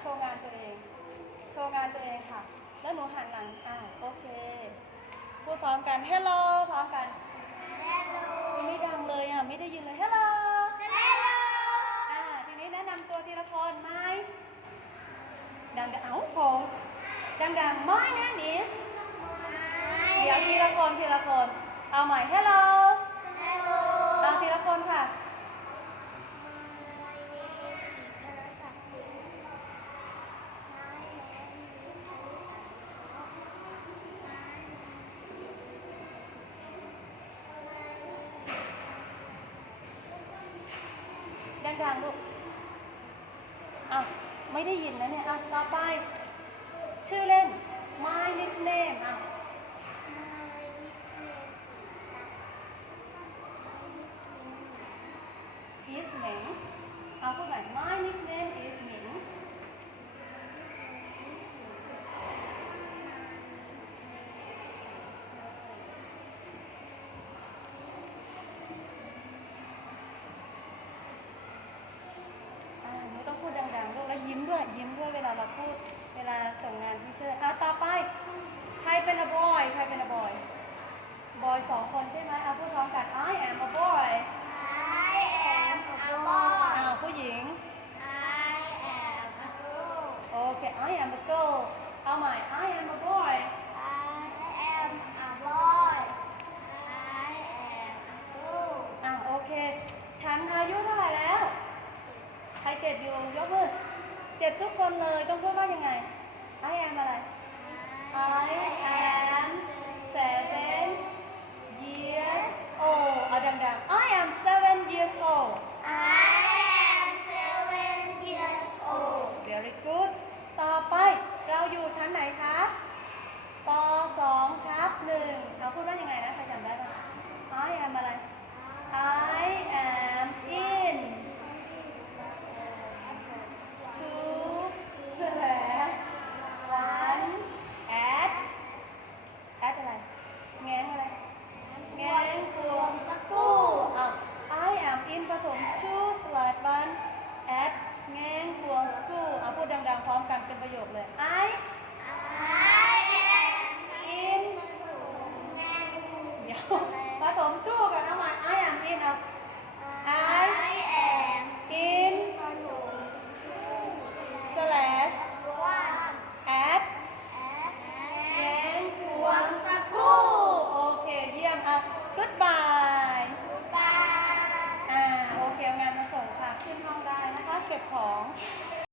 โชว์งานตัวเอง โชว์งานตัวเองค่ะ แล้วหนูหันหลังอ่าโอเค พูดพร้อมกัน hello พร้อมกัน hello ไม่ดังเลยอะ ไม่ได้ยินเลย hello hello อ่า ทีนี้แนะนำตัวทีละคนไหมดังเอ้าพงดังๆ my name is เดี๋ยวทีละคนทีละคน เอาใหม่ hello ดังๆลูกอะไม่ได้ยินนะเนี่ยอะต่อไป ชื่อเล่น my nickname อะว is หมิงเอาพูดใหม่ my nickname is หมิง อ่าหนูต้องพูดดังๆลูกแล้วยิ้มด้วย ยิ้มด้วยเวลาเราพูด เว ลาส่งงานที่เชื่ออะต่อไป ใครเป็น a boy ใครเป็น a boy บอยสองคนใช่ไหมเอาพูดพร้อมกัน I am a boy อ้าวผู้หญิงโอเค I am a girl เอาใหม่ I am a boy อะโอเค ฉันอายุเท่าไหร่แล้ว ใครเจ็ดอยู่ยกมือเจ็ดทุกคนเลยต้องพูดว่ายังไง I am อะไร I am seven years old เอาดังๆ I am seven years old very good ต่อไปเราอยู่ชั้นไหนคะป 2 ครับ1เราพูดว่ายังไงนะ ใครจำได้บ้าง I am อะไร I am in two slash one at at อะไร แงนอะไร แงนกวงสกูอ้าว I am in ปฐม two slash one at แงนกวงสกูเอาพูดดังๆ พร้อมกันเป็นประโยคเลย I in เดี๋ยวป